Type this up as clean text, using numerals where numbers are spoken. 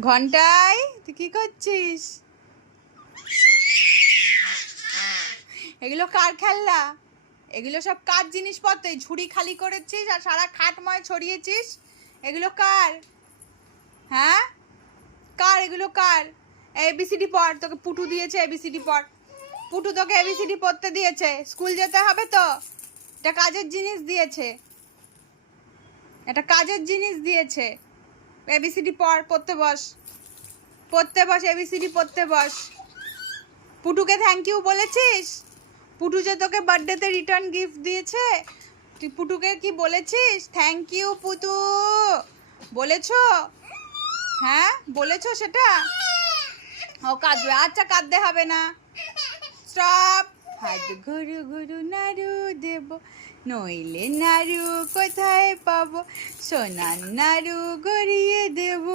ঘন্টায় তুই কি করছিস? এগুলো কার খেলনা? এগুলো সব কার জিনিসপত্র? ঝুড়ি খালি করেছিস আর সারা খাটময় ছড়িয়েছিস। এগুলো কার? হ্যাঁ, কার এগুলো কার? এবিসিডি পড়, তোকে পুটু দিয়েছে এবিসিডি পড়। পুটু তোকে এবিসিডি পড়তে দিয়েছে, স্কুল যেতে হবে তো। এটা কাজের জিনিস দিয়েছে, এটা কাজের জিনিস দিয়েছে। এবিসিডি পড়, পড়তে বস, পড়তে বস, এবিসিডি পড়তে বস। পুটুকে থ্যাংক ইউ বলেছিস? পুটু যে তোকে বার্থডেতে রিটার্ন গিফট দিয়েছে, তুই পুটুকে কি বলেছিস? থ্যাংক ইউ পুটু বলেছো? হ্যাঁ বলেছো সেটা? ও কাঁদবে, আচ্ছা কাঁদতে হবে না, স্টপ। হাত গুরু গুরু নাড়ু দেব, নইলে নাড়ু কোথায় পাবো, সোনার নাড়ু গড়িয়ে দেব।